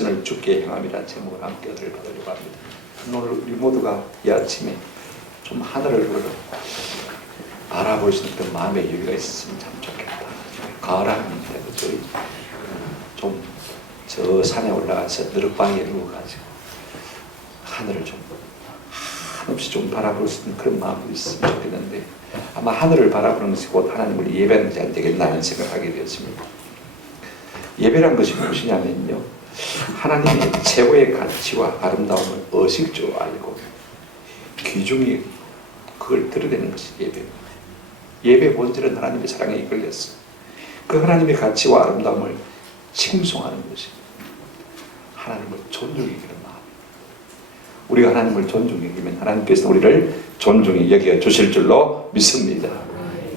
시선을 주께 향함이라는 제목을 함께 들어보려고 합니다. 오늘 우리 모두가 이 아침에 좀 하늘을 바라볼 수 있는 그런 마음의 여유가 있었으면 참 좋겠다. 가을하는데 좀 저 산에 올라가서 느릅방에 누워가지고 하늘을 좀 한없이 좀 바라볼 수 있는 그런 마음이 있으면 좋겠는데, 아마 하늘을 바라보는 것이 곧 하나님을 예배하는 것이 안 되겠나 하는 생각을 하게 되었습니다. 예배란 것이 무엇이냐면요, 하나님의 최고의 가치와 아름다움을 어실 줄 알고 귀중히 그걸 드러내는 것이 예배입니다. 예배 본질은 하나님의 사랑에 이끌렸어. 그 하나님의 가치와 아름다움을 칭송하는 것입니다. 하나님을 존중히 여기는 마음. 우리가 하나님을 존중히 여기면 하나님께서 우리를 존중히 여겨 주실 줄로 믿습니다.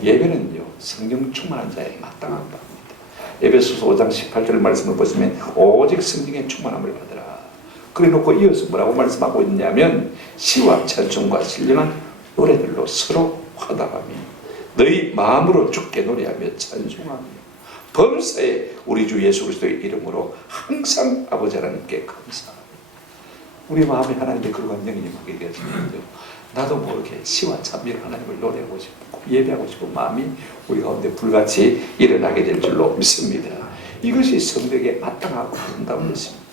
예배는요, 성령 충만한 자에 마땅한 바입니다. 에베소서 5장 18절 말씀을 보시면 오직 성령의 충만함을 받으라. 그래 놓고 이어서 뭐라고 말씀하고 있냐면, 시와 찬송과 신령한 노래들로 서로 화답하며 너희 마음으로 주께 노래하며 찬송하며 범사에 우리 주 예수 그리스도의 이름으로 항상 아버지 하나님께 감사합니다. 우리 마음에 하나님의 그런 감정이 임하게 되었으면요, 나도 모르게 시와 찬미로 하나님을 노래하고 싶고 예배하고 싶은 마음이 우리 가운데 불같이 일어나게 될 줄로 믿습니다. 이것이 성벽에 마땅하고 아름다운 것입니다.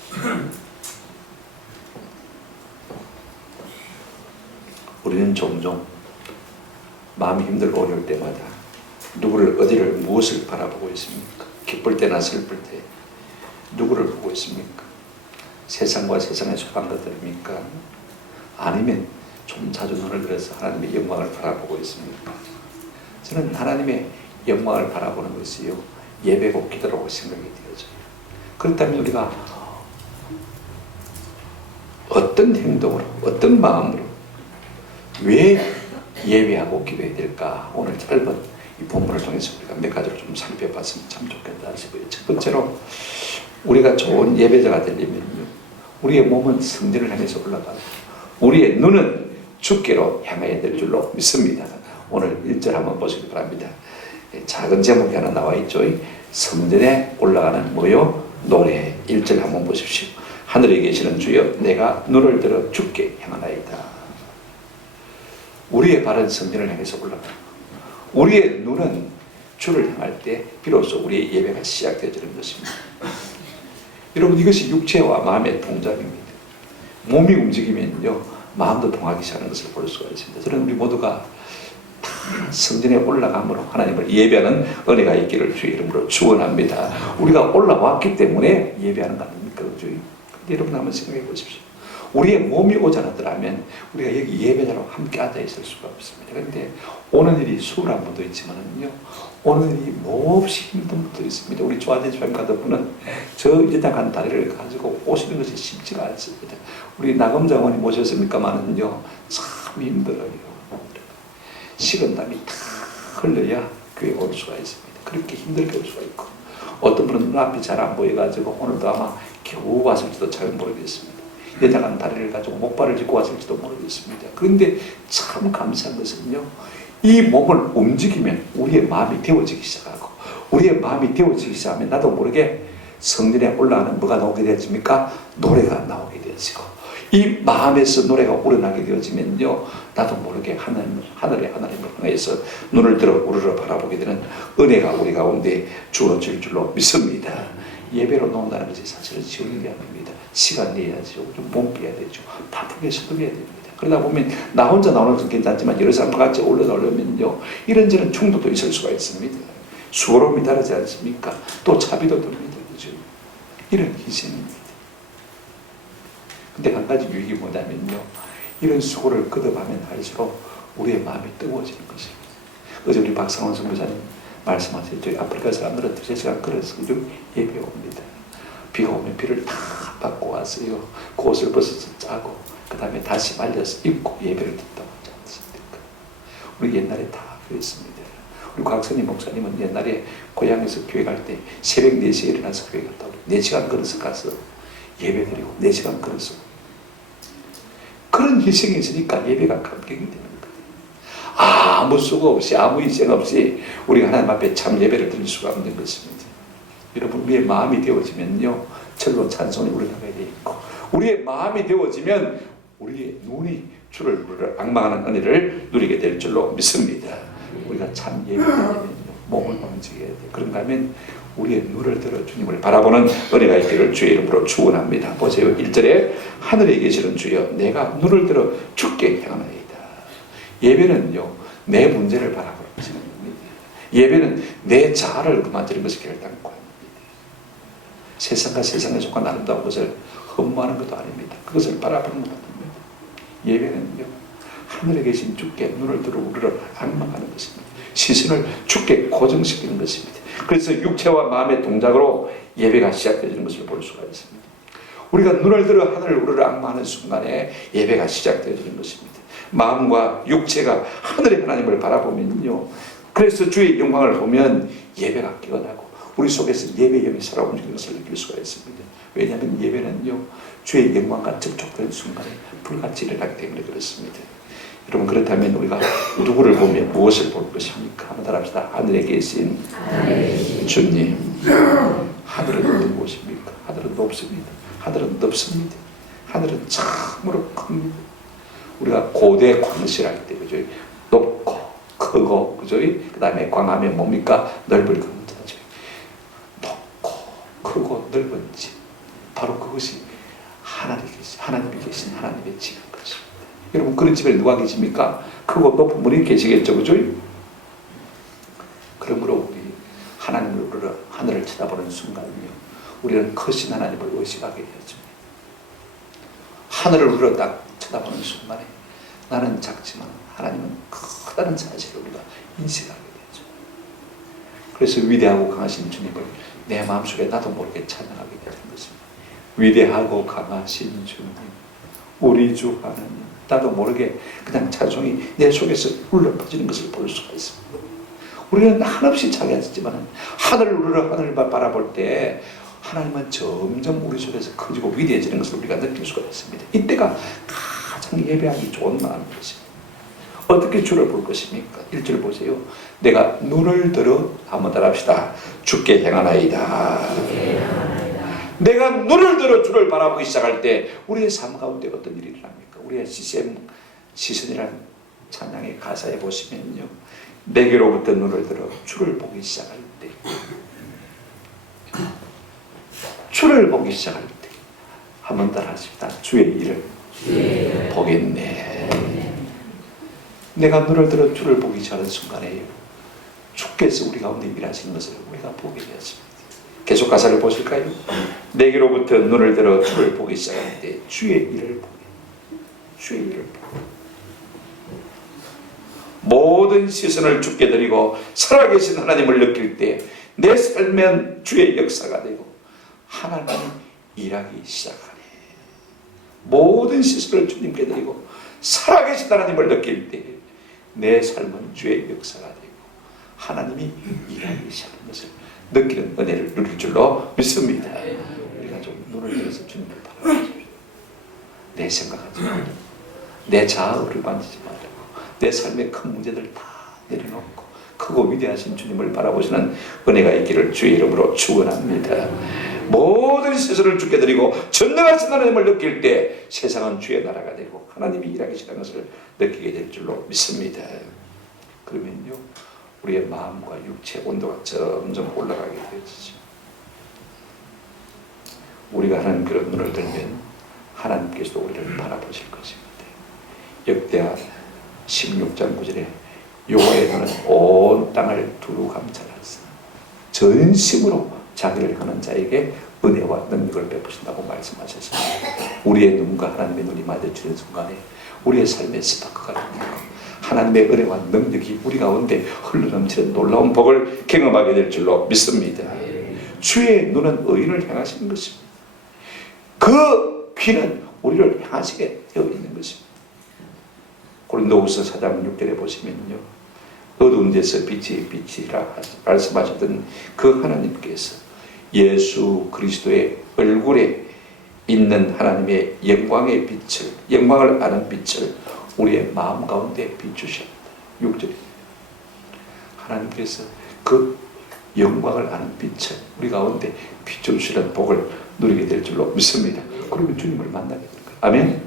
우리는 종종 마음이 힘들고 어려울 때마다 누구를, 어디를, 무엇을 바라보고 있습니까? 기쁠 때나 슬플 때 누구를 보고 있습니까? 세상과 세상에 속한 것들입니까? 아니면 좀 자주 눈을 들어서 하나님의 영광을 바라보고 있습니까? 저는 하나님의 영광을 바라보는 것이요, 예배고 기도라고 생각이 되어져요. 그렇다면 우리가 어떤 행동으로, 어떤 마음으로, 왜 예배하고 기도해야 될까? 오늘 짧은 이 본문을 통해서 우리가 몇 가지를 좀 살펴봤으면 참 좋겠다 싶어요. 첫 번째로, 우리가 좋은 예배자가 되려면요, 우리의 몸은 성전을 향해서 올라가고 우리의 눈은 주께로 향해야 될 줄로 믿습니다. 오늘 1절 한번 보시기 바랍니다. 작은 제목이 하나 나와 있죠. 성전에 올라가는 뭐요? 노래. 1절 한번 보십시오. 하늘에 계시는 주여, 내가 눈을 들어 주께 향하나이다. 우리의 발은 성전을 향해서 올라가고 우리의 눈은 주를 향할 때 비로소 우리의 예배가 시작되어지는 것입니다. 여러분, 이것이 육체와 마음의 동작입니다. 몸이 움직이면요, 마음도 동하기 시작하는 것을 볼 수가 있습니다. 저는 우리 모두가 다 성전에 올라감으로 하나님을 예배하는 은혜가 있기를 주의 이름으로 축원합니다. 우리가 올라왔기 때문에 예배하는 거 아닙니까? 그런데 여러분 한번 생각해 보십시오. 우리의 몸이 오자라더라면 우리가 여기 예배자로 함께 앉아 있을 수가 없습니다. 그런데 오는 일이 수월한 분도 있지만요, 오는 일이 몹시 힘든 분도 있습니다. 우리 조한진 주임 같은 분은 저 일당한 다리를 가지고 오시는 것이 쉽지가 않습니다. 우리 나검자 어머니 모셨습니까만은요, 참 힘들어요. 식은땀이 다 흘러야 교회에 올 수가 있습니다. 그렇게 힘들게 올 수가 있고, 어떤 분은 눈앞이 잘 안 보여가지고 오늘도 아마 겨우 왔을지도 잘 모르겠습니다. 여자간 다리를 가지고 목발을 짚고 왔을지도 모르겠습니다. 그런데 참 감사한 것은요, 이 몸을 움직이면 우리의 마음이 데워지기 시작하고, 우리의 마음이 데워지기 시작하면 나도 모르게 성전에 올라가는 뭐가 나오게 되어집니까? 노래가 나오게 되어지고, 이 마음에서 노래가 우러나게 되어지면요, 나도 모르게 하늘의 하나님을 향해서 눈을 들어 우러러 바라보게 되는 은혜가 우리 가운데 주어질 줄로 믿습니다. 예배로 나온다는 것이 사실은 쉬운 일이 아닙니다. 시간 내야죠. 좀 몸 빼야 되죠. 바쁘게 서둘러야 됩니다. 그러다 보면 나 혼자 나오는 것은 괜찮지만 여러 사람과 같이 올라오려면요, 이런저런 충돌도 있을 수가 있습니다. 수고로움이 다르지 않습니까? 또 차비도 듭니다. 그죠? 이런 희생입니다. 근데 한 가지 유익이 뭐냐면요, 이런 수고를 거듭하면 할수록 우리의 마음이 뜨거워지는 것입니다. 어제 우리 박상원 선교사님 말씀하셨죠. 아프리카 사람들은 2시간 걸어서 예배 옵니다. 비가 오면 비를 다 받고 왔어요. 그 옷을 벗어서 짜고 그 다음에 다시 말려서 입고 예배를 듣다고 하지 않습니까? 우리 옛날에 다 그랬습니다. 우리 곽선희 목사님은 옛날에 고향에서 교회 갈 때 새벽 4시에 일어나서 교회 갔다 오고 4시간 걸어서 가서 예배 드리고 4시간 걸어서, 그런 희생이 있으니까 예배가 감격이 되는 거예요. 아무 수고 없이, 아무 희생 없이 우리가 하나님 앞에 참 예배를 드릴 수가 없는 것입니다. 여러분, 우리의 마음이 되어지면요, 절로 찬송이 우러나가야 되고, 우리의 마음이 되어지면 우리의 눈이 주를 앙망하는 은혜를 누리게 될 줄로 믿습니다. 우리가 참 예배하면 몸을 움직여야 돼. 그런가 하면 우리의 눈을 들어 주님을 바라보는 은혜가 있기를 주의 이름으로 축원합니다. 보세요. 1절에 하늘에 계시는 주여 내가 눈을 들어 주께 향하나이다. 예배는요, 내 문제를 바라보는 것이 아닙니다. 예배는 내 자아를 그만두는 것이 결단코 아닙니다. 세상과 세상에 속한 아름다운 것을 흠모하는 것도 아닙니다. 그것을 바라보는 것도 아닙니다. 예배는요, 하늘에 계신 주께 눈을 들어 우리를 앙망하는 것입니다. 시선을 주께 고정시키는 것입니다. 그래서 육체와 마음의 동작으로 예배가 시작되는 것을 볼 수가 있습니다. 우리가 눈을 들어 하늘을 우리를 앙망하는 순간에 예배가 시작되는 것입니다. 마음과 육체가 하늘의 하나님을 바라보면요, 그래서 주의 영광을 보면 예배가 깨어나고 우리 속에서 예배의 영이 살아 움직이는 것을 느낄 수가 있습니다. 왜냐하면 예배는요, 주의 영광과 접촉되는 순간에 불같이 일어나기 때문에 그렇습니다. 여러분, 그렇다면 우리가 누구를 보면 무엇을 볼 것입니까? 한번 따라합시다. 하늘에 계신 주님. 하늘은 어떤 곳입니까? 하늘은 높습니다. 하늘은 넓습니다. 하늘은 참으로 큽니다. 우리가 고대 광실할 때, 그죠? 높고 크고, 그죠? 그 다음에 광하면 뭡니까? 넓을 강조하죠. 높고 크고 넓은 집, 바로 그것이 하나님이 계신 하나님의 집인 것입니다. 여러분, 그런 집에 누가 계십니까? 크고 높은 분이 계시겠죠, 그죠? 그러므로 우리 하나님을 우러러 하늘을 쳐다보는 순간은요, 우리는 크신 하나님을 의식하게 되어집니다. 하늘을 우러러 딱 쳐다보는 순간에 나는 작지만 하나님은 크다는 사실을 우리가 인식하게 되죠. 그래서 위대하고 강하신 주님을 내 마음속에 나도 모르게 찬양하게 되는 것입니다. 위대하고 강하신 주님, 우리 주 하나님, 나도 모르게 그냥 찬송이 내 속에서 울려 퍼지는 것을 볼 수가 있습니다. 우리는 한없이 작아지지만 하늘을 우러러 하늘을 바라볼 때 하나님은 점점 우리 속에서 커지고 위대해지는 것을 우리가 느낄 수가 있습니다. 이때가 가장 예배하기 좋은 마음인 것입니다. 어떻게 주를 볼 것입니까? 1절 보세요. 내가 눈을 들어, 한번 따라합시다. 주께 향하나이다. 내가 눈을 들어 주를 바라보기 시작할 때 우리의 삶 가운데 어떤 일이 일어납니까? 우리의 시선이라는 찬양의 가사에 보시면요, 내게로부터 눈을 들어 주를 보기 시작할 때, 주를 보기 시작할 때, 한번 따라하십시다. 주의 일을 보겠네. 내가 눈을 들어 주를 보기 시작하는 순간에 주께서 우리 가운데 일하시는 것을 우리가 보게 되었습니다. 계속 가사를 보실까요? 내게로부터 눈을 들어 주를 보기 시작할 때 주의 일을 보게, 주의 일을 보게. 모든 시선을 주께 드리고 살아계신 하나님을 느낄 때 내 삶은 주의 역사가 되고 하나님이 일하기 시작하네. 모든 시선을 주님께 드리고 살아계신 하나님을 느낄 때 내 삶은 주의 역사가 되고 하나님이 일하기 시작하는 것을 느끼는 은혜를 누릴 줄로 믿습니다. 우리가 좀 눈을 들어서 주님을 바라보십시오. 내 생각하지 말고, 내 자아를 만지지 말고, 내 삶의 큰 문제들 다 내려놓고 크고 위대하신 주님을 바라보시는 은혜가 있기를 주의 이름으로 축원합니다. 모든 시선을 주께 드리고 전능하신 하나님을 느낄 때 세상은 주의 나라가 되고 하나님이 일하기 시작하는 것을 느끼게 될 줄로 믿습니다. 그러면요, 우리의 마음과 육체의 온도가 점점 올라가게 되어지죠. 우리가 하나님께로 눈을 들면 하나님께서도 우리를 바라보실 것입니다. 역대하 16장 9절에 여호와의 눈은 온 땅을 두루 감찰하사 전심으로 자기를 하는 자에게 은혜와 능력을 베푸신다고 말씀하셨습니다. 우리의 눈과 하나님의 눈이 마주치는 순간에 우리의 삶의 스파크가 나고 하나님의 은혜와 능력이 우리 가운데 흘러넘치는 놀라운 복을 경험하게 될 줄로 믿습니다. 주의 눈은 의인을 향하시는 것입니다. 그 귀는 우리를 향하시게 되어 있는 것입니다. 고린도후서 4장 6절에 보시면요, 어두운 데서 빛이라 말씀하셨던 그 하나님께서 예수 그리스도의 얼굴에 있는 하나님의 영광의 빛을, 영광을 아는 빛을 우리의 마음 가운데 비추셨다. 6절입니다. 하나님께서 그 영광을 아는 빛을 우리 가운데 비춰주시는 복을 누리게 될 줄로 믿습니다. 그러면 주님을 만나게 될 거예요. 아멘?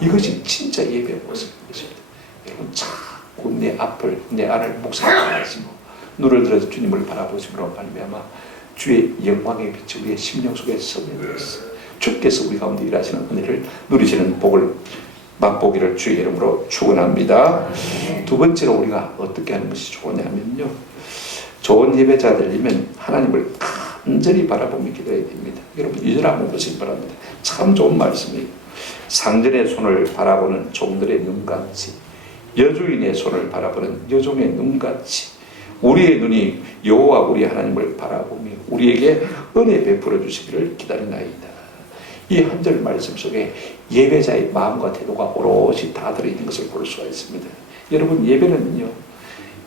이것이 진짜 예배의 모습인 것입니다. 여러분 자꾸 내 앞을, 내 안을 목상하시고 눈을 들어서 주님을 바라보심으로 말미암아 주의 영광의 빛이 우리의 심령 속에 서면되었어요. 주께서 우리 가운데 일하시는 은혜를 누리시는 복을 맛보기를 주의 이름으로 축원합니다. 두 번째로 우리가 어떻게 하는 것이 좋으냐면요, 좋은 예배자들이면 하나님을 간절히 바라보며 기도해야 됩니다. 여러분 2절 한번 보시기 바랍니다. 참 좋은 말씀이에요. 상전의 손을 바라보는 종들의 눈같이, 여주인의 손을 바라보는 여종의 눈같이 우리의 눈이 여호와 우리 하나님을 바라보며 우리에게 은혜 베풀어 주시기를 기다리나이다. 이 한 절 말씀 속에 예배자의 마음과 태도가 오롯이 다 들어있는 것을 볼 수가 있습니다. 여러분 예배는요,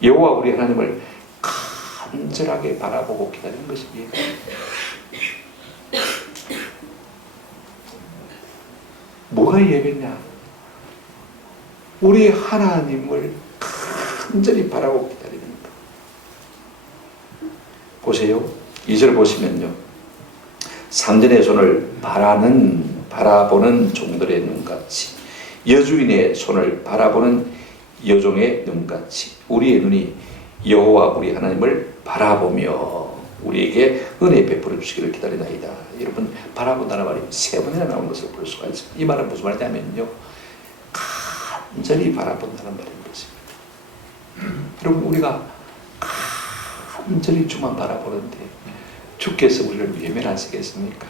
여호와 우리 하나님을 간절하게 바라보고 기다리는 것이 예배입니다. 뭐가 예배냐? 우리 하나님을 간절히 바라보고 기다리는 것. 보세요. 2절 보시면요, 상전의 손을 바라보는 종들의 눈같이, 여주인의 손을 바라보는 여종의 눈같이 우리의 눈이 여호와 우리 하나님을 바라보며 우리에게 은혜 베풀어 주시기를 기다리나이다. 여러분 바라본다는 말이 3번이나 나오는 것을 볼 수가 있습니다. 이 말은 무슨 말이냐면요, 간절히 바라본다는 말인 것입니다. 여러분 우리가 간절히 주만 바라보는데 주께서 우리를 외면하시겠습니까?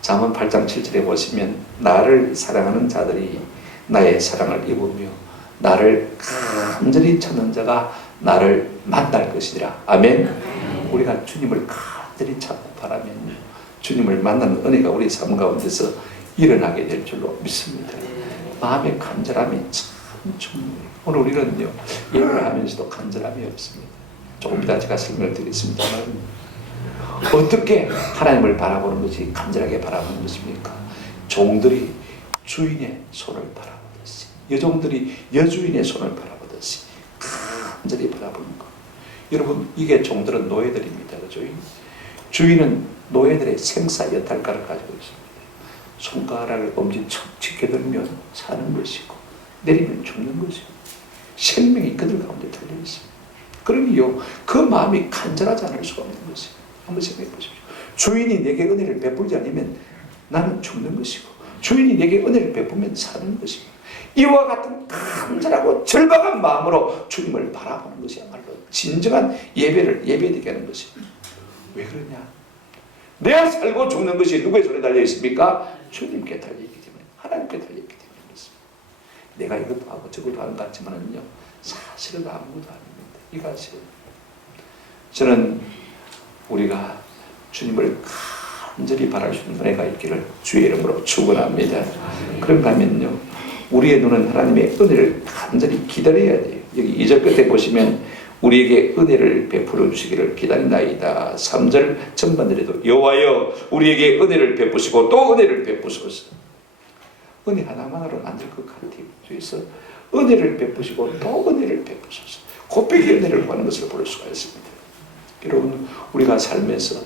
잠언 8장 7절에 보시면 나를 사랑하는 자들이 나의 사랑을 입으며 나를 간절히 찾는 자가 나를 만날 것이라. 아멘. 우리가 주님을 간절히 찾고 바라면요, 주님을 만나는 은혜가 우리 삶 가운데서 일어나게 될 줄로 믿습니다. 마음의 간절함이 참 중요해요. 오늘 우리는요 예배를 하면서도 간절함이 없습니다. 조금 이따 제가 설명을 드리겠습니다만, 어떻게 하나님을 바라보는 것이 간절하게 바라보는 것입니까? 종들이 주인의 손을 바라보듯이, 여종들이 여주인의 손을 바라보듯이 간절히 바라보는 것. 여러분 이게 종들은 노예들입니다. 그죠? 주인은 노예들의 생사 여탈가를 가지고 있습니다. 손가락을 엄지 척 지켜들면 사는 것이고 내리면 죽는 것이고 생명이 그들 가운데 달려 있습니다. 그러니요 그 마음이 간절하지 않을 수가 없는 것이에요. 한번 생각해 보십시오. 주인이 내게 은혜를 베풀지 않으면 나는 죽는 것이고 주인이 내게 은혜를 베풀면 사는 것이고, 이와 같은 간절하고 절박한 마음으로 주님을 바라보는 것이야말로 진정한 예배되게 하는 것입니다. 왜 그러냐? 내가 살고 죽는 것이 누구의 손에 달려 있습니까? 주님께 달려 있기 때문에, 하나님께 달려 있기 때문에 그렇습니다. 내가 이것도 하고 저것도 하는 것 같지만은요 사실은 아무것도 아닙니다. 이거 사실은 저는 우리가 주님을 간절히 바랄 수 있는 은혜가 있기를 주의 이름으로 축원합니다. 그런가 하면요 우리의 눈은 하나님의 은혜를 간절히 기다려야 돼요. 여기 2절 끝에 보시면 우리에게 은혜를 베풀어 주시기를 기다린다이다. 3절 전반절에도 여호와여 우리에게 은혜를 베푸시고 또 은혜를 베푸소서. 은혜 하나만으로는 안 될 것 같아요. 그래서 은혜를 베푸시고 또 은혜를 베푸소서. 곱게 은혜를 구하는 것을 볼 수가 있습니다. 여러분 우리가 살면서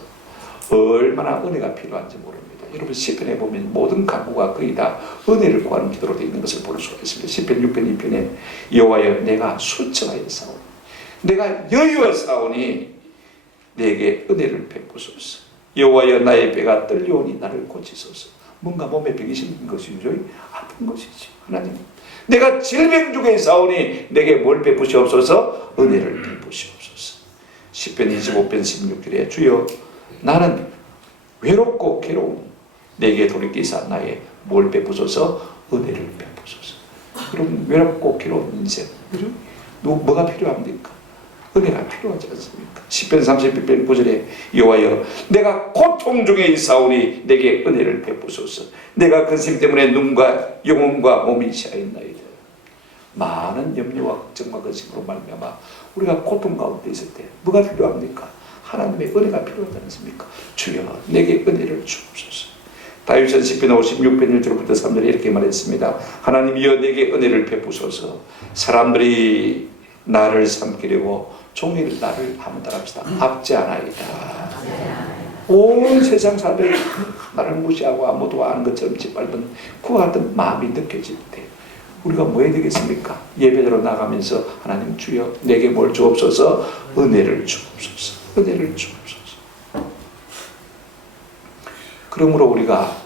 얼마나 은혜가 필요한지 모릅니다. 여러분 시편에 보면 모든 가구가 거의 다 은혜를 구하는 기도로 되어 있는 것을 볼 수가 있습니다. 시편 6편 2편에 여호와여 내가 수청하여 싸우니 내가 여유하사오니 내게 은혜를 베푸소서. 여호와여 나의 배가 떨려오니 나를 고치소서. 뭔가 몸에 병이 생긴 것이죠. 아픈 것이지. 하나님 내가 질병 중에 싸우니 내게 뭘 베푸시옵소서? 은혜를 베푸시옵소서. 시편 25편 16절에 주여 나는 외롭고 괴로운 내게 돌이키사 나의 뭘 베푸소서? 은혜를 베푸소서. 여러분 외롭고 괴로운 인생, 그죠? 뭐가 필요합니까? 은혜가 필요하지 않습니까? 시편 31편 9절에 여호와여 내가 고통 중에 있사오니 내게 은혜를 베푸소서. 내가 근심 때문에 눈과 영혼과 몸이 시하였나이다. 많은 염려와 걱정과 근심으로 말미암아 우리가 고통 가운데 있을 때 뭐가 필요합니까? 하나님의 은혜가 필요하지 않습니까? 주여 내게 은혜를 주옵소서. 다윗은 시편 56편 1절부터 3절에 이렇게 말했습니다. 하나님이여 내게 은혜를 베푸소서. 사람들이 나를 삼키려고 종일 나를 한번 따라합시다. 압제하나이다. 온 세상 사람들이 나를 무시하고 아무도 아는 것처럼 짓밟은 그와 같은 마음이 느껴질 때 우리가 뭐 해야 되겠습니까? 예배대로 나가면서 하나님 주여 내게 뭘 주옵소서, 은혜를 주옵소서, 은혜를 주옵소서. 그러므로 우리가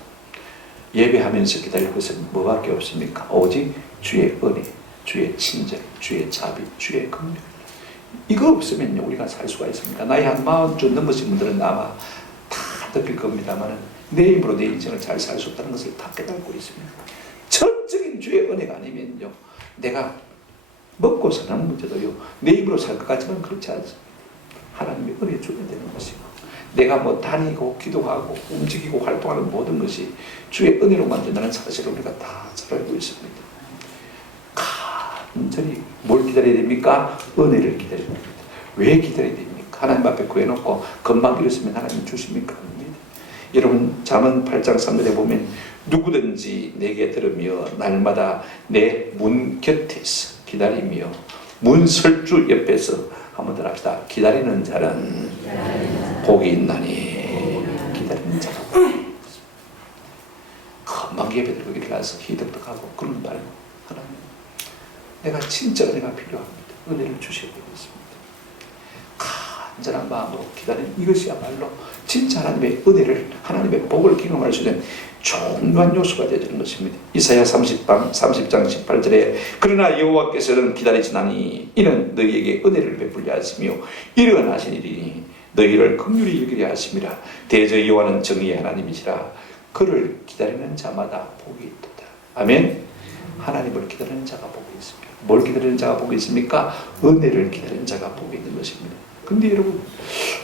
예배하면서 기다릴 것은 뭐밖에 없습니까? 오직 주의 은혜, 주의 친절, 주의 자비, 주의 긍휼. 이거 없으면요 우리가 살 수가 있습니다. 나이 한 40쯤 넘으신 분들은 아마 다 느낄 겁니다만 내 힘으로 내 인생을 잘 살 수 없다는 것을 다 깨닫고 있습니다. 전적인 주의 은혜가 아니면요 내가 먹고 사는 문제도요 내 힘으로 살 것 같지만 그렇지 않습니다. 하나님의 은혜 줘야 되는 것이고 내가 뭐 다니고 기도하고 움직이고 활동하는 모든 것이 주의 은혜로만 된다는 사실을 우리가 다 잘 알고 있습니다. 간절히 뭘 기다려야 됩니까? 은혜를 기다려야 됩니다. 왜 기다려야 됩니까? 하나님 앞에 구해놓고 금방 이뤘으면 하나님 주십니까? 아닙니다. 여러분 잠언 8장 3절에 보면 누구든지 내게 들으며 날마다 내 문 곁에서 기다리며 문설주 옆에서 한번 더 합시다. 기다리는 자는 복이 있나니 기다리는 자가 금방 예배드리고 일어나서 희덕덕하고 그런 말고 하나님 내가 진짜 은혜가 필요합니다. 은혜를 주셔야 되겠습니다. 간절한 마음으로 기다리는 이것이야말로 진짜 하나님의 은혜를 하나님의 복을 경험할 수 있는 중요한 요소가 되어지는 것입니다. 이사야 30장 18절에 그러나 여호와께서는 기다리시나니 이는 너희에게 은혜를 베풀려 하시며 일어나시니니 너희를 긍휼히 여기려 하심이라. 대저 여호와는 정의의 하나님이시라. 그를 기다리는 자마다 복이 있도다. 아멘. 하나님을 기다리는 자가 복이 있습니다. 뭘 기다리는 자가 복이 있습니까? 은혜를 기다리는 자가 복이 있는 것입니다. 근데 여러분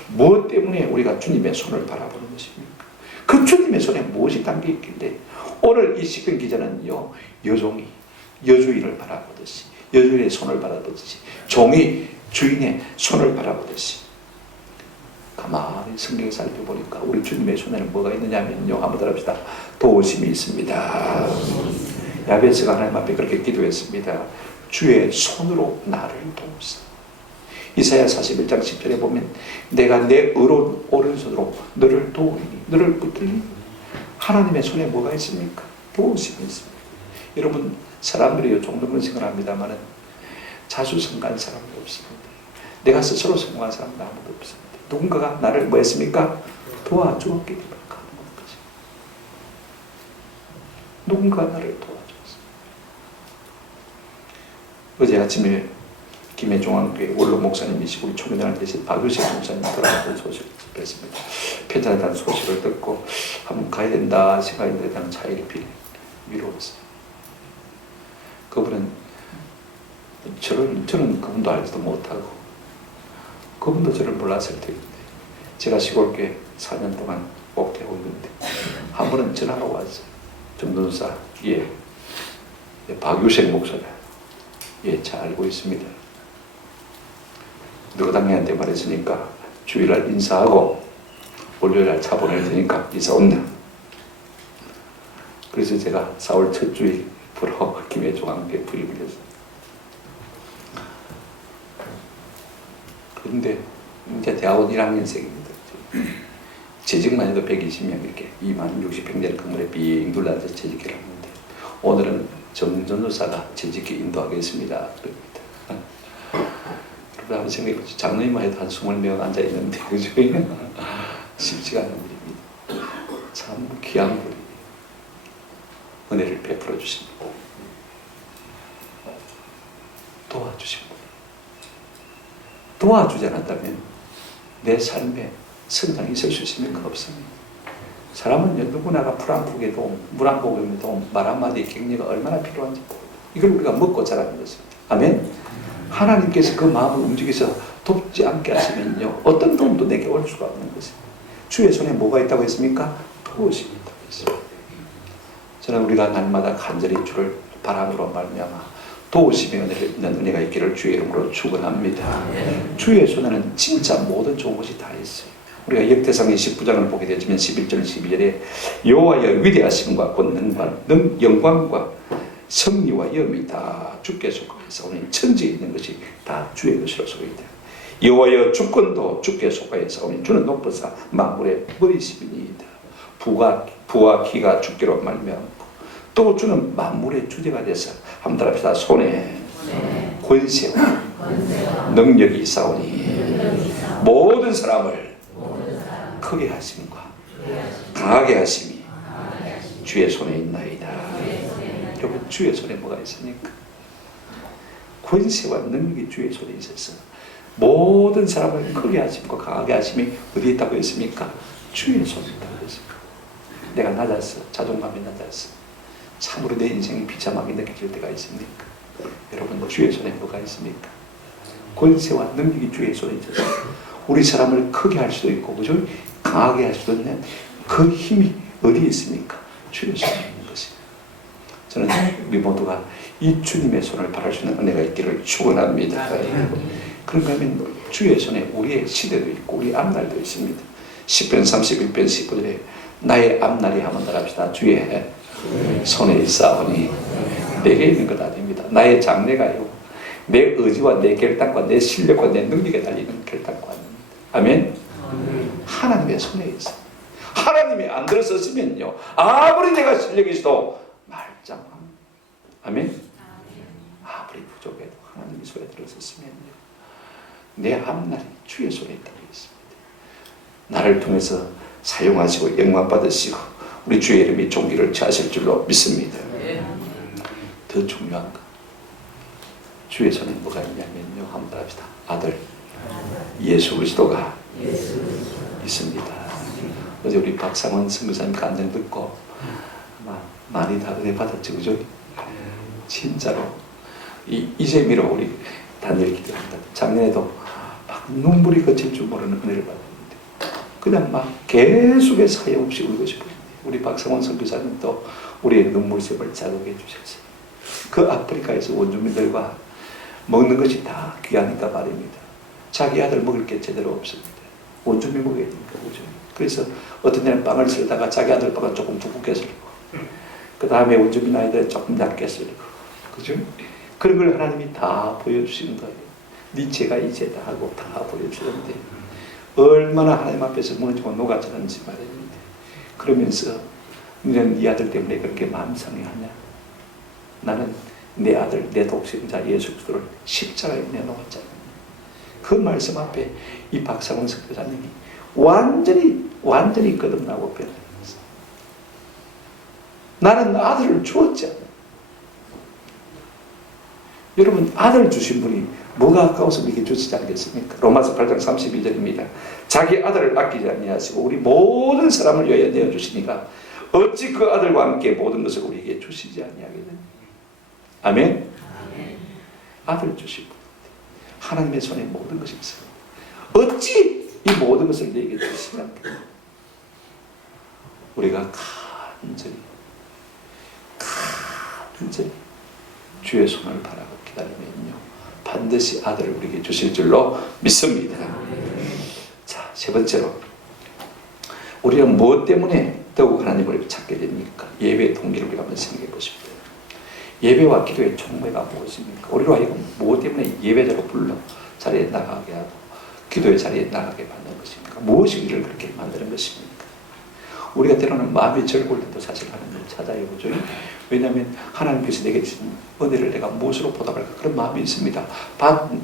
무엇 때문에 우리가 주님의 손을 바라보는 것입니까? 그 주님의 손에 무엇이 담겨 있길래 오늘 이 시편 기자는요 여종이 여주인을 바라보듯이 여주인의 손을 바라보듯이 종이 주인의 손을 바라보듯이 가만히 성경 살펴보니까 우리 주님의 손에는 뭐가 있느냐면요 한번 들읍시다. 도우심이 있습니다. 야베스가 하나님 앞에 그렇게 기도했습니다. 주의 손으로 나를 도우사. 이사야 41장 10절에 보면 내가 내 의로운 오른손으로 너를 도우리니 너를 붙들리니. 하나님의 손에 뭐가 있습니까? 도우심이 있습니다. 여러분 사람들이 종종 생각합니다만 자수성가한 사람이 없습니다. 내가 스스로 성공한 사람은 아무도 없습니다. 누군가가 나를 뭐 했습니까? 도와주었기 때문에 가는 것이죠. 누군가가 나를 도와줬어요. 어제 아침에 김해종합교회 원로 목사님이시고 우리 총회장을 계신 박유식 목사님 돌아가신 소식을 접했습니다. 편찮에 대한 소식을 듣고 한번 가야 된다 생각에 대한 차이를 미루었어요. 그분은 저는 그분도 알지도 못하고 그분도 저를 몰랐을 텐데 제가 시골교회 4년 동안 목회하고 있는데 한 번은 전화가 왔어요. 정돈사 예 박유식 목사님 예 잘 알고 있습니다. 너당이한테 말했으니까 주일날 인사하고 월요일날 차 보낼 테니까 이사 온다. 그래서 제가 4월 첫 주일 보러 김해종합교회 부임을 했어요. 그런데 이제 대학원 1학년생입니다. 재직만 해도 120명 이렇게 260평짜리 건물에 빙 둘러앉아서 재직을 하는데 오늘은 정전도사가 재직에 인도하겠습니다. 그럽니다. 한번 생각해보죠. 장로님만 해도 한 20명 앉아있는데 그죠? 쉽지가 않은 일입니다. 참 귀한 분이 은혜를 베풀어 주십니다. 도와주십니다. 도와주지 않았다면 내 삶에 성장이 있을 수 있습니까? 없습니다. 사람은 누구나가 풀 한 폭의 도움, 물 한 모금의 도움, 말 한마디의 격려가 얼마나 필요한지 이걸 우리가 먹고 자라는 것입니다. 아멘. 하나님께서 그 마음을 움직여서 돕지 않게 하시면요 어떤 도움도 내게 올 수가 없는 것입니다. 주의 손에 뭐가 있다고 했습니까? 도우심이 있다고 했습니다. 저는 우리가 날마다 간절히 주를 바람으로 말미암아 도우심의 있는 은혜가 있기를 주의 이름으로 축원합니다. 주의 손에는 진짜 모든 좋은 것이 다 있어요. 우리가 역대상 19장을 보게 되지만 11절 12절에 여호와의 위대하심과 권능과 영광과 성리와 염이 다 주께 속하여서 오니 천지에 있는 것이 다 주의 것이라 소리이다. 여호와여 주권도 주께 속하여서 오니 주는 높으사 만물의 머리심이니이다. 부가 부와 기가 죽기로 말미암고 또 주는 만물의 주제가 돼서 한번 합시다. 손에 권세와 능력이 있사오니 모든 사람을 크게 하심과 강하게 하심이 주의 손에 있나이다. 여러분, 주의 손에 뭐가 있습니까? 권세와 능력이 주의 손에 있어서 모든 사람을 크게 하심과 강하게 하심이 어디에 있다고 했습니까? 주의 손에 있다고 했습니다. 내가 낮았어. 자존감이 낮았어. 참으로 내 인생이 비참하게 느껴질 때가 있습니까? 여러분, 주의 손에 뭐가 있습니까? 권세와 능력이 주의 손에 있어서 우리 사람을 크게 할 수도 있고, 그죠? 강하게 할 수도 있는 그 힘이 어디에 있습니까? 주의 손에 있는 것입니다. 저는 우리 모두가 이 주님의 손을 바랄 수 있는 은혜가 있기를 축원합니다. 그런가 하면 주의 손에 우리의 시대도 있고 우리 앞날도 있습니다. 10편 31편 15절에 나의 앞날이 한번 따라합시다. 주의 손에 있사오니 내게 있는 것 아닙니다. 나의 장래가요, 내 의지와 내 결단과 내 실력과 내 능력에 달리는 결단과 아닙니다. 아멘. 하나님의 손에 있어요. 하나님이 안 들어섰으면요, 아무리 내가 실력이 있어도 말짱합니다. 아멘. 아무리 부족해도 하나님이 손에 들어섰으면요, 내 앞날이 주의 손에 있다고 했습니다. 나를 통해서 사용하시고 영광 받으시고 우리 주의 이름이 존귀를 취하실 줄로 믿습니다. 더 중요한 거, 주의 손에 뭐가 있냐면요, 한번 합시다. 아들 예수 그리스도가 있습니다. 어제 우리 박상원 선교사님 간증 듣고 많이 다 은혜 받았죠, 그죠? 진짜로 이 재미로 우리 단일 기도합니다. 작년에도 막 눈물이 그칠 줄 모르는 은혜를 받았는데 그냥 막 계속해서 하염없이 울고 싶었는데 우리 박상원 선교사님도 우리의 눈물샘을 자극해 주셨어요. 그 아프리카에서 원주민들과 먹는 것이 다 귀하니까 말입니다. 자기 아들 먹을 게 제대로 없습니다. 원주민 먹어야 되니까, 그죠? 그래서 어떤 날은 빵을 썰다가 자기 아들 빵은 조금 두껍게 썰고, 그 다음에 원주민 아이들은 조금 얇게 썰고, 그죠? 그런 걸 하나님이 다 보여주시는 거예요. 네 죄가 이제다 하고 다 보여주는데 얼마나 하나님 앞에서 무너지고 녹아지는지 말입니다. 그러면서 너는 네 아들 때문에 그렇게 마음 상해하냐? 나는 내 아들, 내 독생자 예수 그리스도를 십자가에 내놓았잖아. 그 말씀 앞에 이 박상원 선교사님이 완전히 거듭나고 변화했어요. 나는 아들을 주었잖아. 여러분, 아들 주신 분이 뭐가 아까워서 우리에게 주시지 않겠습니까? 로마서 8장 32절입니다. 자기 아들을 아끼지 아니하시고 우리 모든 사람을 위하여 내어주시니까 어찌 그 아들과 함께 모든 것을 우리에게 주시지 아니하겠느냐. 아멘. 아들 주신 분, 하나님의 손에 모든 것이 있어요. 어찌 이 모든 것을 내게 주시지 않겠느냐. 우리가 간절히 주의 손을 바라고 기다리면요, 반드시 아들을 우리에게 주실 줄로 믿습니다. 자, 세 번째로 우리는 무엇 때문에 더욱 하나님을 찾게 됩니까? 예배의 동기를 우리가 한번 생각해 보십시오. 예배와 기도의 총매가 무엇입니까? 우리로 하여금 무엇 때문에 예배자로 불러 자리에 나가게 하고 기도의 자리에 나가게 만든 것입니까? 무엇이 우리를 그렇게 만드는 것입니까? 우리가 때로는 마음이 즐거울 때도 사실 하나님을 찾아요, 그죠? 왜냐하면 하나님께서 내게 주신 은혜를 내가 무엇으로 보답할까 그런 마음이 있습니다.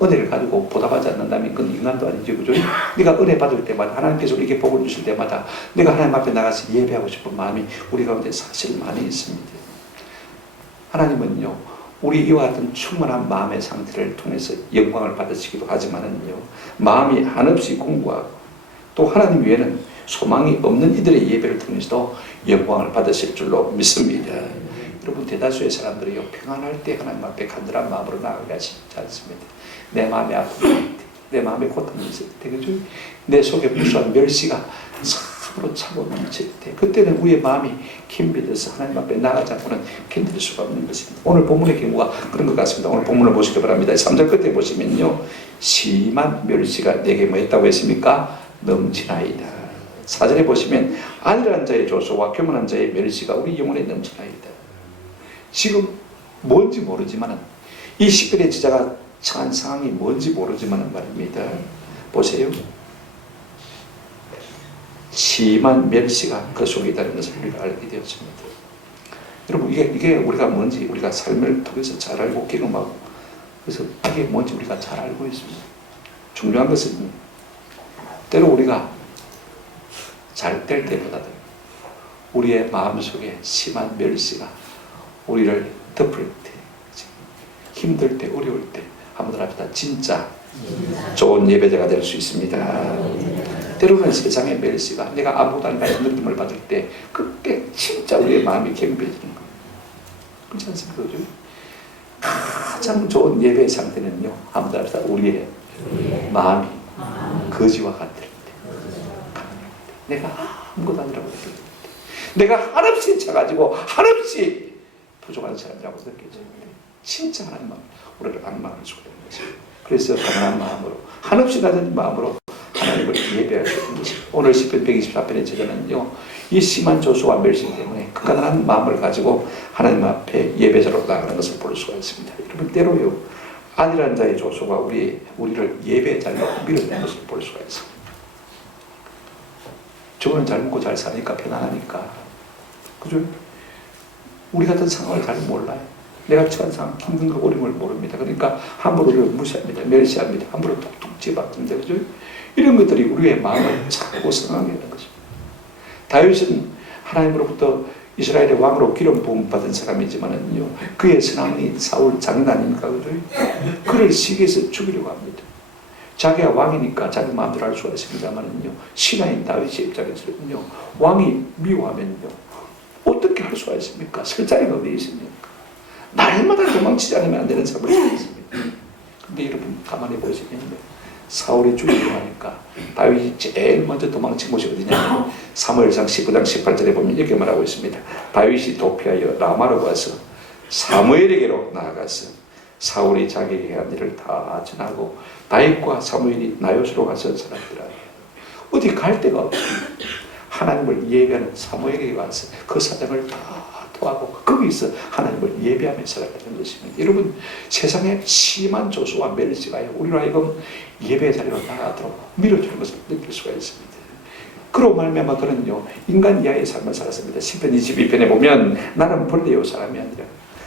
은혜를 가지고 보답하지 않는다면 그건 인간도 아니죠, 그죠? 네가 은혜 받을 때마다, 하나님께서 우리에게 복을 주실 때마다 내가 하나님 앞에 나가서 예배하고 싶은 마음이 우리 가운데 사실 많이 있습니다. 하나님은요, 우리 이와 같은 충만한 마음의 상태를 통해서 영광을 받으시기도 하지만은요, 마음이 한없이 공고하고 또 하나님 외에는 소망이 없는 이들의 예배를 통해서도 영광을 받으실 줄로 믿습니다. 여러분, 대다수의 사람들이요, 평안할 때 하나님 앞에 간절한 마음으로 나아가게 하시지 않습니다. 내 마음에 아픔이 있을 때, 내 마음에 고통이 있을 때, 그죠? 내 속에 무수한 멸시가 참으로 차고 넘칠 때, 그때는 우리의 마음이 긴비돼서 하나님 앞에 나가지 않고는 견딜 수가 없는 것입니다. 오늘 본문의 경우가 그런 것 같습니다. 오늘 본문을 보시기 바랍니다. 3절 끝에 보시면요, 심한 멸시가 내게 뭐 했다고 했습니까? 넘치나이다. 4절에 보시면 안일한 자의 조소와 교만한 자의 멸시가 우리 영혼에 넘치나이다. 지금 뭔지 모르지만은 이 시편의 저자가 처한 상황이 뭔지 모르지만은 말입니다. 보세요. 심한 멸시가 그 속에 있다는 것을 우리가 알게 되었습니다. 여러분 이게 우리가 뭔지 우리가 삶을 통해서 잘 알고 경험하고 그래서 이게 뭔지 우리가 잘 알고 있습니다. 중요한 것은 때로 우리가 잘 될 때보다도 우리의 마음속에 심한 멸시가 우리를 덮을 때, 힘들 때, 어려울 때 한번 합시다. 진짜 좋은 예배자가 될 수 있습니다. 때로는 세상의 멸시가 내가 아무것도 아닌 느낌을 받을 때 그때 진짜 우리의 마음이 겸비해지는 거예요. 그렇지 않습니까? 그죠? 가장 좋은 예배의 상태는요, 한번 합시다. 우리의 마음이 거지와 같을 때, 내가 아무것도 아니라고 느낄 때, 내가 한없이 차가지고 한없이 부족한 사람이라고 느껴집니다. 진짜 하나님 마음, 우리를 악망할 수가 있는 것입니다. 그래서 가난한 마음으로, 한없이 낮은 마음으로 하나님을 예배할 수 있는 것입니다. 오늘 시편 124편의 저자는요, 이 심한 조소와 멸시 때문에 그 가난한 마음을 가지고 하나님 앞에 예배자로 나가는 것을 볼 수가 있습니다. 여러분, 때로요, 안일한 자의 조소가 우리를 예배자로 밀어내는 것을 볼 수가 있습니다. 저거는 잘 먹고 잘 사니까 편안하니까, 그죠? 우리 같은 상황을 잘 몰라요. 내가 처한 상황, 힘든 거, 어려움을 모릅니다. 그러니까 함부로 우리를 무시합니다. 멸시합니다. 함부로 툭툭 집어박습니다. 그죠? 이런 것들이 우리의 마음을 자꾸 상하게 하는 것입니다. 다윗은 하나님으로부터 이스라엘의 왕으로 기름 부음 받은 사람이지만은요, 그의 선왕이 사울 장인 아닙니까? 그죠? 그를 시기해서 죽이려고 합니다. 자기가 왕이니까 자기 마음대로 할 수가 있습니다만은요, 신하인 다윗의 입장에서는요, 왕이 미워하면요, 어떻게 할 수가 있습니까? 설 자리가 어디 있습니까? 날마다 도망치지 않으면 안 되는 삶을 살고 있습니다. 근데 여러분 가만히 보시면요, 사울이 죽이려고 하니까 다윗이 제일 먼저 도망친 곳이 어디냐면 사무엘상 19장 18절에 보면 이렇게 말하고 있습니다. 다윗이 도피하여 라마로 가서 사무엘에게로 나아가서 사울이 자기에게 한 일을 다 전하고 다윗과 사무엘이 나요스로 가서 살았더라. 어디 갈 데가 없습니다. 하나님을 예배하는 사무엘에게 가서 그 사정을 다 도하고 거기서 하나님을 예배하며 살았다는 것입니다. 여러분, 세상에 심한 조소와 멸시가요, 우리로 하여금 예배 자리로 나가도록 밀어주는 것을 느낄 수가 있습니다. 그로 말미암아 그는요, 인간 이하의 삶을 살았습니다. 시편 22편에 보면 나는 벌레요 사람이 아니라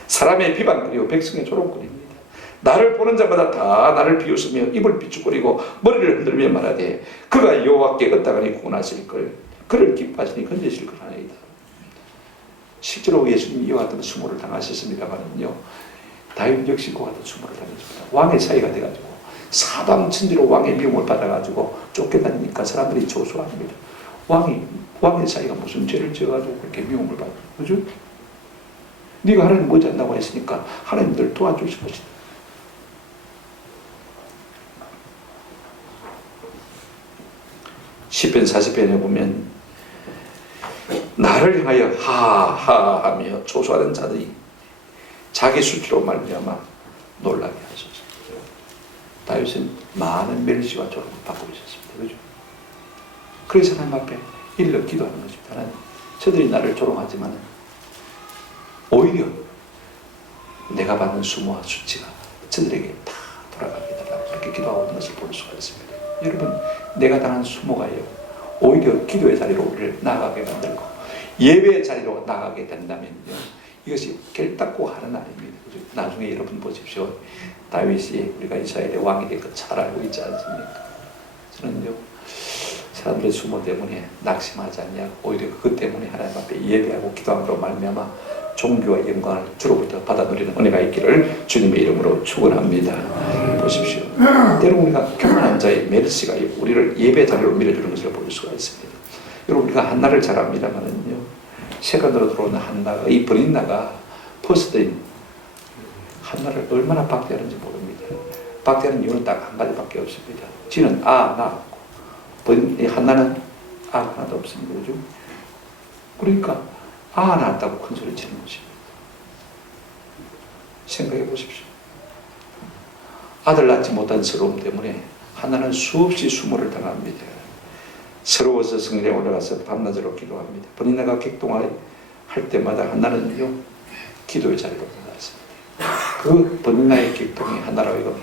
사람의 비방거리요 백성의 조롱거리입니다. 나를 보는 자마다 다 나를 비웃으며 입을 비축거리고 머리를 흔들며 말하되 그가 여호와께 얻다가니 구원하실 걸, 그를 기뻐하시니 건지실 걸 하나이다. 실제로 예수님이 이와 같은 수모를 당하셨습니다만은요, 다윗 역시 그와 같은 수모를 당했습니다. 왕의 사이가 돼가지고 사방 천지로 왕의 미움을 받아가지고 쫓겨다니니까 사람들이 조소합니다. 왕의 사이가 무슨 죄를 지어가지고 그렇게 미움을 받아, 그죠? 네가 하나님 뭐지 않다고 했으니까 하나님들 도와주실 것이다. 시편 40편에 보면 나를 향하여 하하하며 조소하는 자들이 자기 수치로 말미암아 놀라게 하소서. 다윗은 많은 멸시와 조롱을 받고 있었습니다. 그죠? 그래서 하나님 앞에 일러 기도하는 것입니다. 하나님, 저들이 나를 조롱하지만 오히려 내가 받는 수모와 수치가 저들에게 다 돌아가게 해달라고 그렇게 기도하고 있는 것을 볼 수가 있습니다. 여러분, 내가 당한 수모가요, 오히려 기도의 자리로 우리를 나아가게 만들고 예배의 자리로 나가게 된다면요, 이것이 결단코 하는 아닙니다. 그죠? 나중에 여러분 보십시오. 다윗이 우리가 이스라엘의 왕이 된 것 잘 알고 있지 않습니까? 저는요, 사람들의 수모 때문에 낙심하지 않냐, 오히려 그것 때문에 하나님 앞에 예배하고 기도함으로 말미암아 종교와 영광을 주로부터 받아 누리는 은혜가 있기를 주님의 이름으로 축원합니다. 보십시오. 때로 우리가 교만한 자의 멸시가 우리를 예배 자리로 밀어주는 것을 볼 수가 있습니다. 여러분, 우리가 한나를 잘 압니다만은요, 세간으로 들어오는 한나가, 이 브린나가 퍼스트인 한나를 얼마나 박대하는지 모릅니다. 박대하는 이유는 딱 한 가지밖에 없습니다. 지는 낳았고, 한나는 하나도 없습니다. 그죠? 그러니까 낳았다고 큰 소리 치는 것입니다. 생각해 보십시오. 아들 낳지 못한 서러움 때문에 한나는 수없이 수모를 당합니다. 서러워서 성전에 올라가서 밤낮으로 기도합니다. 브린나가 객동할 때마다 한나는요, 기도의 자리로 나갔습니다. 그 브린나의 객동이 한나로 하여금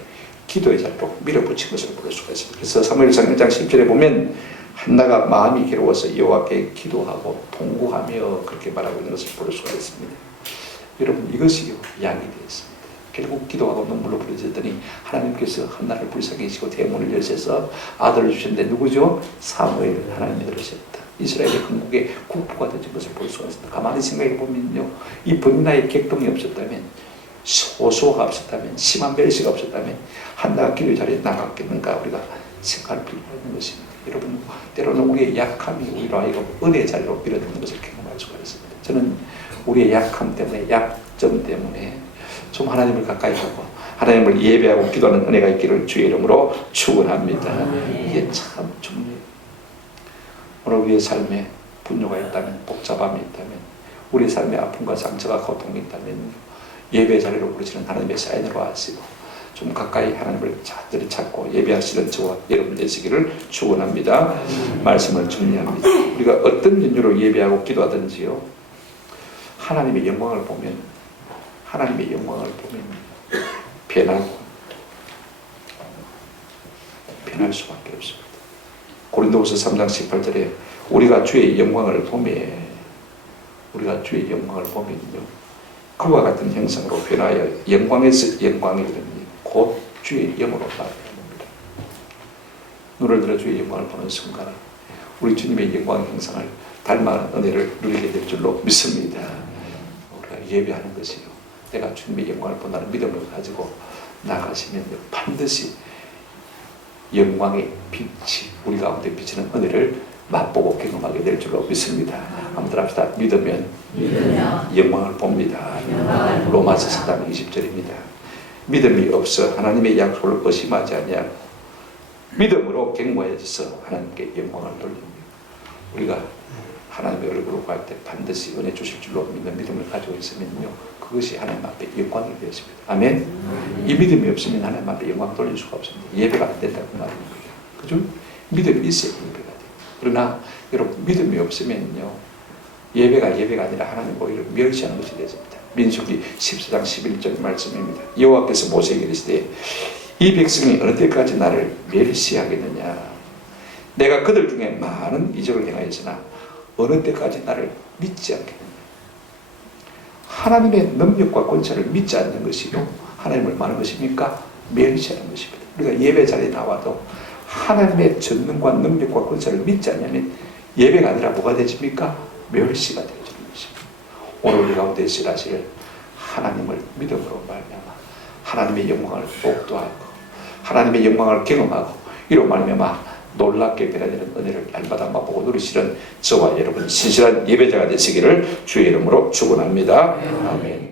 기도의 자리로 밀어붙인 것을 볼 수가 있습니다. 그래서 사무엘상 1장 10절에 보면 한나가 마음이 괴로워서 여호와께 기도하고 통곡하며 그렇게 말하고 있는 것을 볼 수가 있습니다. 여러분, 이것이 양이 되었습니다. 결국 기도하고 눈물로 부르짖더니 하나님께서 한나를 불쌍히 여기시고 대문을 여셔서 아들을 주셨는데 누구죠? 사무엘을 하나님이 들으셨다. 이스라엘의 건국의 국부가 된 것을 볼 수가 있습니다. 가만히 생각해 보면요, 이 번나의 객동이 없었다면, 소수가 없었다면, 심한 멸시가 없었다면 한나가 기도 자리에 나갔겠는가 우리가 생각할 필요가 있는 것입니다. 여러분, 때로는 우리의 약함이 우리로 하여금 은혜의 자리로 밀어드는 것을 경험할 수가 있습니다. 저는 우리의 약함 때문에, 약점 때문에 좀 하나님을 가까이 하고 하나님을 예배하고 기도하는 은혜가 있기를 주의 이름으로 축원합니다. 이게 참 중요해요. 오늘 우리의 삶에 분노가 있다면, 복잡함이 있다면, 우리의 삶에 아픔과 상처가 고통이 있다면 예배 자리로 부르시는 하나님의 사인으로 하시고 좀 가까이 하나님을 자들이 찾고 예배하시는 저와 여러분 되시기를 축원합니다. 말씀을 정리합니다. 우리가 어떤 이유로 예배하고 기도하든지요, 하나님의 영광을 보면 변할 수밖에 없습니다. 고린도후서 3장 18절에 우리가 주의 영광을 보면요, 그와 같은 형상으로 변하여 영광에서 영광이 이르니 곧 주의 영으로 말하는 겁니다. 눈을 들어 주의 영광을 보는 순간 우리 주님의 영광 형상을 닮아가는 은혜를 누리게 될 줄로 믿습니다. 우리가 예배하는 것이요, 내가 주님의 영광을 본다는 믿음을 가지고 나가시면 반드시 영광의 빛이 우리 가운데 비치는 은혜를 맛보고 경험하게 될 줄로 믿습니다. 한번 합시다. 믿으면 영광을 봅니다. 로마서 4장 20절입니다. 믿음이 없어 하나님의 약속을 의심하지 아니하고 믿음으로 경고해서 하나님께 영광을 돌립니다. 우리가 하나님의 얼굴을 구할 때 반드시 은혜 주실 줄로 믿는 믿음을 가지고 있으면요, 그것이 하나님 앞에 영광이 되었습니다. 아멘. 이 믿음이 없으면 하나님 앞에 영광 돌릴 수가 없습니다. 예배가 안 된다고 말하는 거예요. 그죠? 믿음이 있어야 예배가 돼요. 그러나 여러분, 믿음이 없으면요, 예배가 아니라 하나님 오히려 멸시하는 것이 되었습니다. 민수기 14장 11절 말씀입니다. 여호와께서 모세에게 이르시되 이 백성이 어느 때까지 나를 멸시하겠느냐. 내가 그들 중에 많은 이적을 행하였으나 어느 때까지 나를 믿지 않겠느냐. 하나님의 능력과 권세를 믿지 않는 것이요, 하나님을 말하는 것입니까? 멸시하는 것입니다. 우리가 예배 자리에 나와도 하나님의 전능과 능력과 권세를 믿지 않으면 예배가 아니라 뭐가 되십니까? 멸시가 되어지는 것입니다. 오늘 우리 가운데 일하실 하나님을 믿음으로 말미암아 하나님의 영광을 목도하고 하나님의 영광을 경험하고 이로 말미암아 놀랍게 변화되는 은혜를 날마다 맛보고 누리시는 저와 여러분 신실한 예배자가 되시기를 주의 이름으로 축원합니다. 아멘.